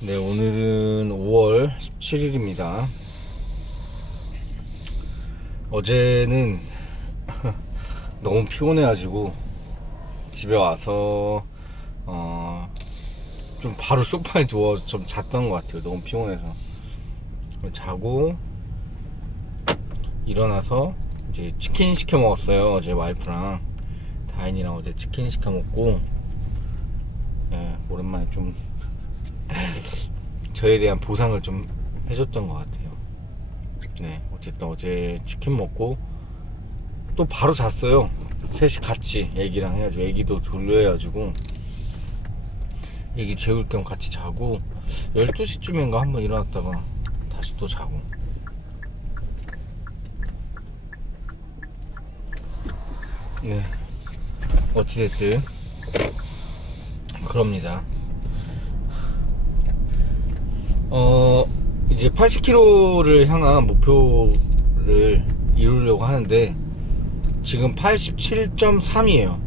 네, 오늘은 5월 17일입니다. 어제는 너무 피곤해가지고 집에 와서 어, 좀 바로 소파에 누워 좀 잤던 것 같아요. 너무 피곤해서 자고 일어나서 이제 치킨 시켜 먹었어요. 어제 와이프랑 다인이랑 어제 치킨 시켜 먹고 예, 오랜만에 좀 저에 대한 보상을 좀 해줬던 것 같아요. 네, 어쨌든 어제 치킨 먹고 또 바로 잤어요. 셋이 같이 애기랑 해가지고 애기도 졸려해가지고 애기 재울 겸 같이 자고 12시쯤인가 한번 일어났다가 다시 또 자고 네 어찌됐든 그럽니다 어 이제 80km를 향한 목표를 이루려고 하는데 지금 87.3이에요.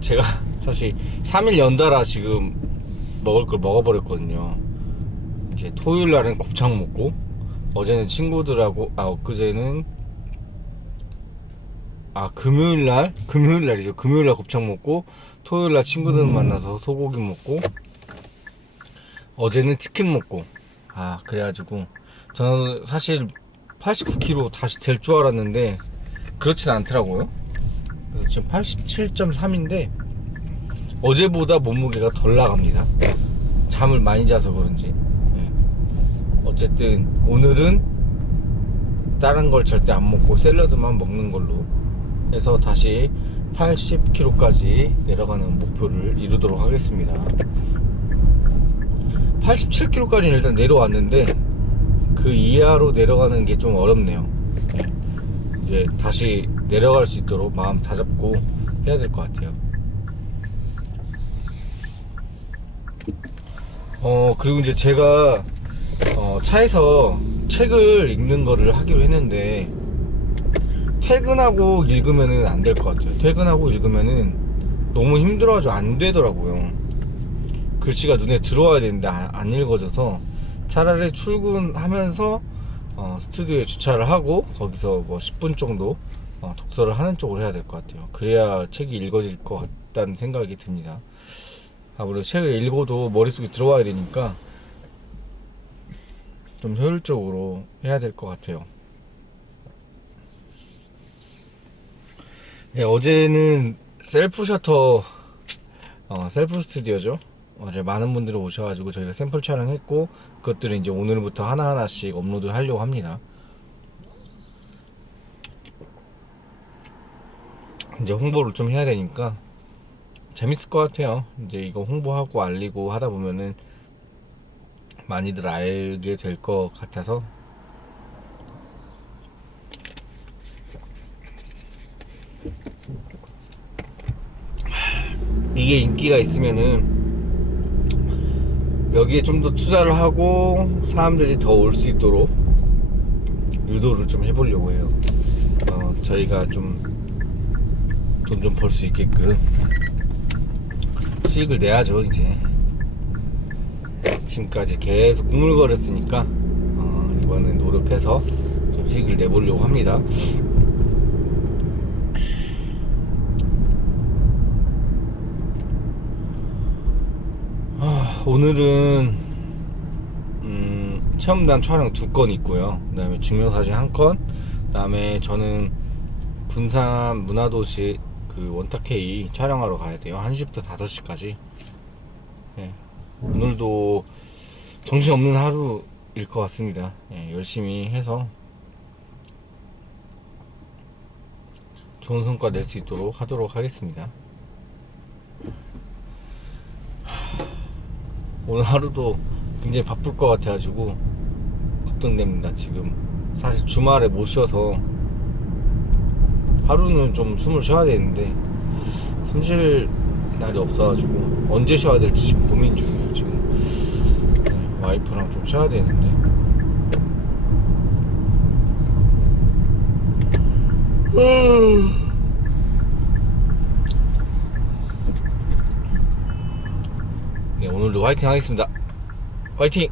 제가 사실 3일 연달아 지금 먹을 걸 먹어버렸거든요. 이제 토요일 날은 곱창 먹고 어제는 친구들하고 아 엊그제는 아 금요일 날? 금요일 날이죠. 금요일 날 곱창 먹고 토요일 날 친구들 만나서 소고기 먹고 어제는 치킨 먹고. 아 그래가지고. 저는 사실 89kg 다시 될 줄 알았는데 그렇진 않더라고요. 그래서 지금 87.3인데 어제보다 몸무게가 덜 나갑니다. 잠을 많이 자서 그런지. 네. 어쨌든 오늘은 다른 걸 절대 안 먹고 샐러드만 먹는 걸로 해서 다시 80kg까지 내려가는 목표를 이루도록 하겠습니다 87kg까지는 일단 내려왔는데 그 이하로 내려가는 게 좀 어렵네요. 네. 이제 다시 내려갈 수 있도록 마음 다잡고 해야 될 것 같아요. 어 그리고 이제 제가 어, 차에서 책을 읽는 거를 하기로 했는데 퇴근하고 읽으면은 안 될 것 같아요. 퇴근하고 읽으면은 너무 힘들어가지고 안 되더라고요. 글씨가 눈에 들어와야 되는데 안, 안 읽어져서 차라리 출근하면서 어, 스튜디오에 주차를 하고 거기서 뭐 10분 정도 어, 독서를 하는 쪽으로 해야 될 것 같아요. 그래야 책이 읽어질 것 같다는 생각이 듭니다. 아무래도 책을 읽어도 머릿속에 들어와야 되니까 좀 효율적으로 해야 될 것 같아요. 네, 어제는 셀프 셔터 어, 셀프 스튜디오죠. 어제 많은 분들이 오셔가지고 저희가 샘플 촬영했고 그것들을 이제 오늘부터 하나하나씩 업로드 하려고 합니다. 이제 홍보를 좀 해야 되니까 재밌을 것 같아요. 이제 이거 홍보하고 알리고 하다 보면은 많이들 알게 될 것 같아서 이게 인기가 있으면은 여기에 좀 더 투자를 하고 사람들이 더 올 수 있도록 유도를 좀 해보려고 해요. 어, 저희가 좀 돈 좀 벌 수 있게끔 수익을 내야죠 이제. 지금까지 계속 꾸물거렸으니까 어, 이번엔 노력해서 좀 수익을 내보려고 합니다. 아, 오늘은 음, 체험단 촬영 두 건 있고요. 그다음에 증명사진 한 건. 그다음에 저는 군산 문화도시 그 원탁회의 촬영하러 가야 돼요. 1시부터 5시까지. 네. 오늘도 정신없는 하루일 것 같습니다. 예, 열심히 해서 좋은 성과 낼 수 있도록 하도록 하겠습니다. 오늘 하루도 굉장히 바쁠 것 같아가지고 걱정됩니다. 지금 사실 주말에 못 쉬어서 하루는 좀 숨을 쉬어야 되는데 숨 쉴 날이 없어가지고 언제 쉬어야 될지 지금 고민 중이에요. 지금 네, 와이프랑 좀 쉬어야 되는데 네 오늘도 화이팅 하겠습니다. 화이팅!